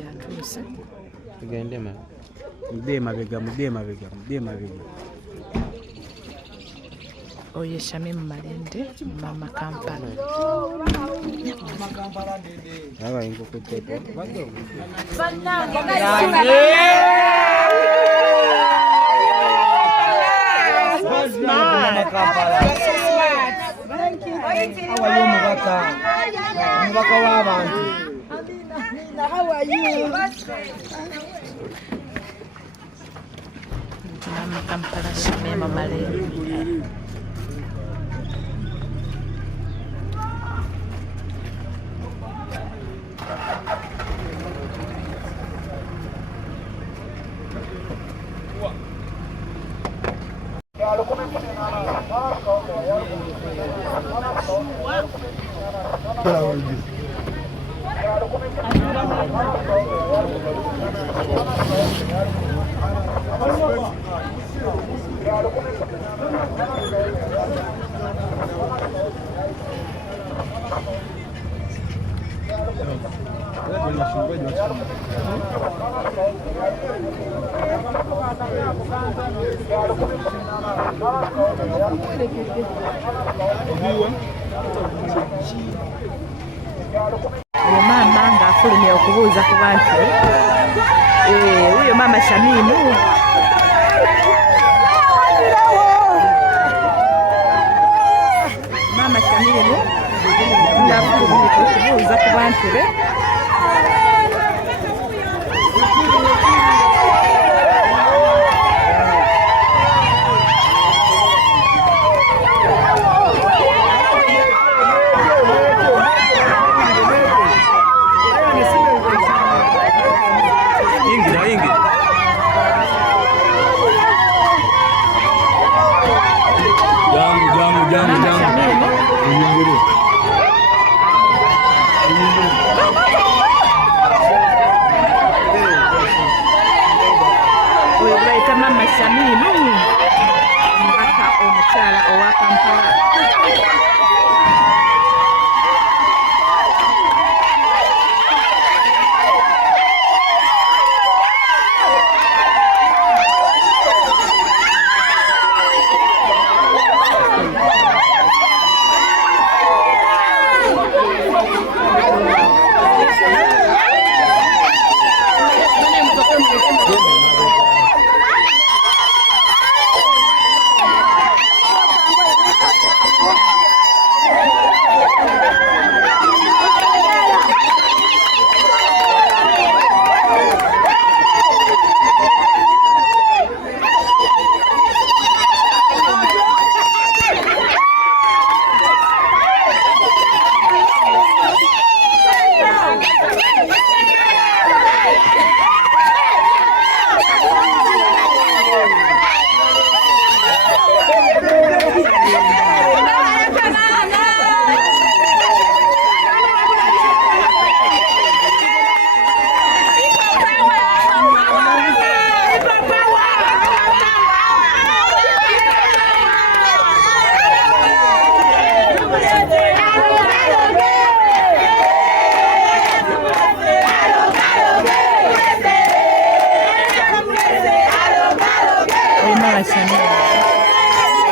yatuuse. Tugende mabega. Oyo Shamim Malende, Mama Kampala. Abayinza okuteeka omubaka w'abantu. Mama Kampala Shamim Malende. Mama ng'afulumya okubuuza ku bantu huyo Mama Shamimu ng'afulumya okubuuza ku bantu be. Oyo bayita Mama Shamimu omubaka omukyala owa Kampala.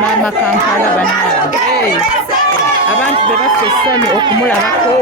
Mama Kampala banange abantu bebaffe essanyu okumulabako.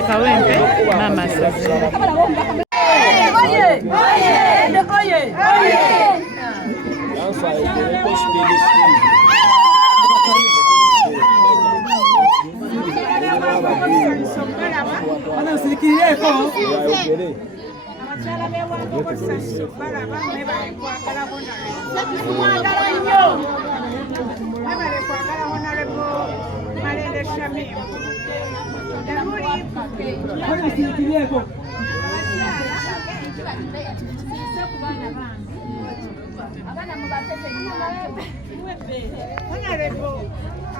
Kawempe mama asaze.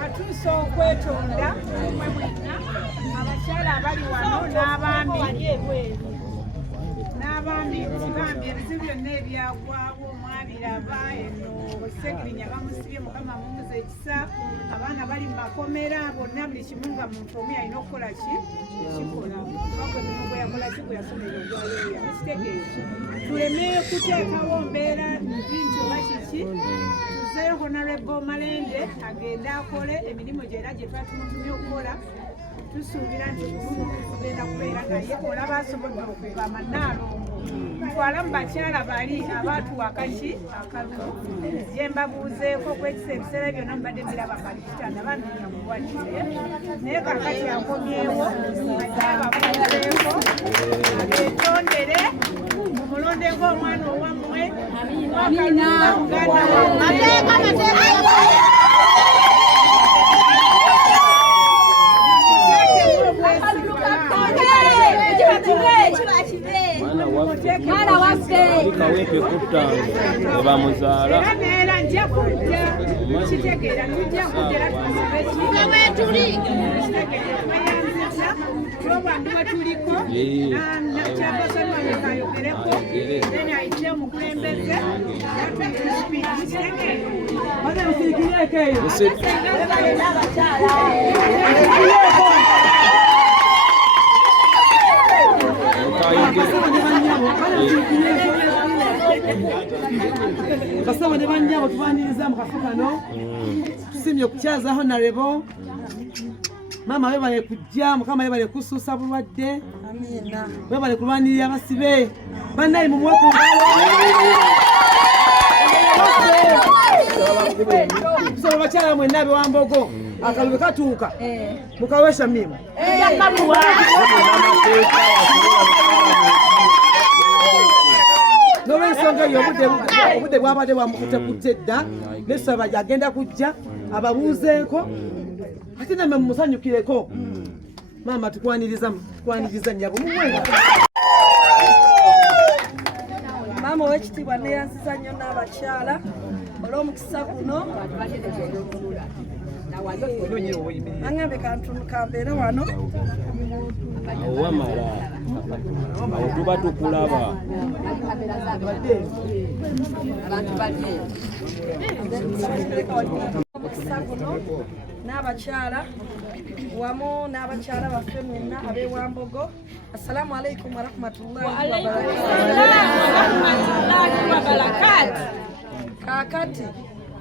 Atuusa okwetonda abakyala abali wano n'abaami kibambi ebizibu byonna ebyagwawo mwabiraba eno Sekirinya bamusibye Mukama mumuze ekisa abaana bali mu makomera bonna buli kimu nga muntu omu yalina okukola kikola emirimu gwe yakola gwe yasomera ogwaleya ekitegeeza tuleme kuteekawo mbeera nti oba kiki tuzeeyo Honorable Malende agende akole emirimu gyera gye tuba tumutumye okukola tusuubira nti tugenda kubeera naye olaba asobodde okugamba Nnaalongo twala mu bakyala bali abaatuwa akaki akalulu gye mbabuuzeeko kwekisa ebiseera byonna mubadde biraba kali kitanda baminya mulwadde naye kakati akomyewo ababuuzeeko agetondere mumulondeko omwana owammwe akalunga muganda Mwana waffe Kawempe kutanga ebamuzaala era nja kujja kitegeera tujja kujja wetuli abantu batuliko nakyabasonwa bekayogereko then ayite omukulembeze basaba ne bannyabo tubaniriza mu kafu kano tusimye okukyaza Honorable mama webale kujja Mukama webale kusuusa bulwadde webale kulwanirira abasibe bannaye mumuwe ku tusaba bakyala mwenna abewambogo akalulu katuuka mukawesha mima n'olwensonga eyo obudde bwabadde bwamukutekutte edda nesaba agenda kujja ababuuzeeko ate namwe mumusanyukireko maama tukwaniriza nnyabo mumwe maama ow'ekitiibwa neyansiza nnyo n'abakyala olw'omukisa guno aŋambe kantunuka mbeere wano wamala awo tuba tukulaba omukisa guno n'abakyala wamu n'abakyala baffe mwenna ab'ewambogo assalamu alaikum warahmatullahi wabarakatu kakati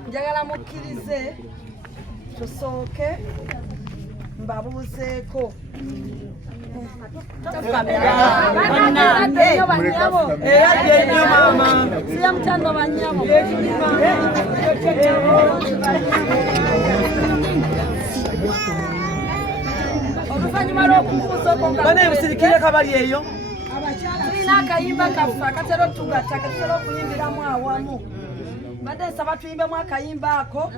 njagala mukkirize tusooke mbabuuzeeko eyadde nnyo maama siya mutando banyabo oluvannyuma lw'okubuuzaoko banaye musirikire kabali eyo tulina akayimba kaffe akatera otugatta katutera okuyimbiramu awamu badde nsaba tuyimbemu akayimba ako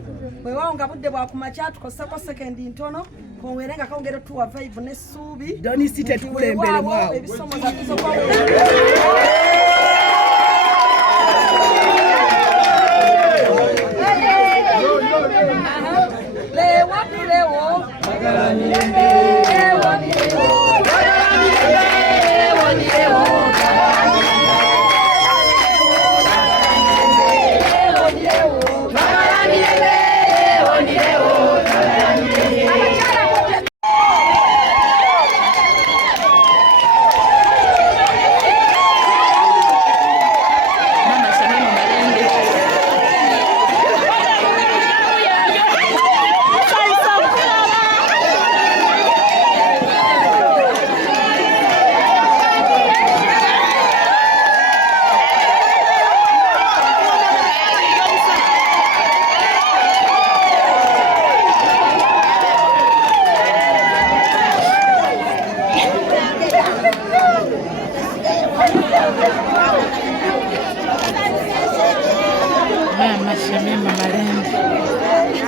bwewawo nga budde bwakumakya tukoseko sekendi ntono kongere nga kongere tuwa vibe n'essuubi donisi tetukulemberemu awo ebisomoza bisoka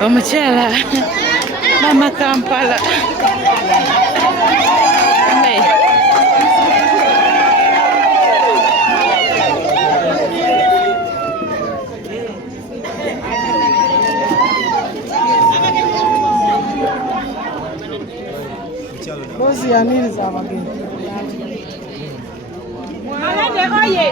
Omukyala Mama Kampala. Rozi yaniriza abagenzi. Malende oye.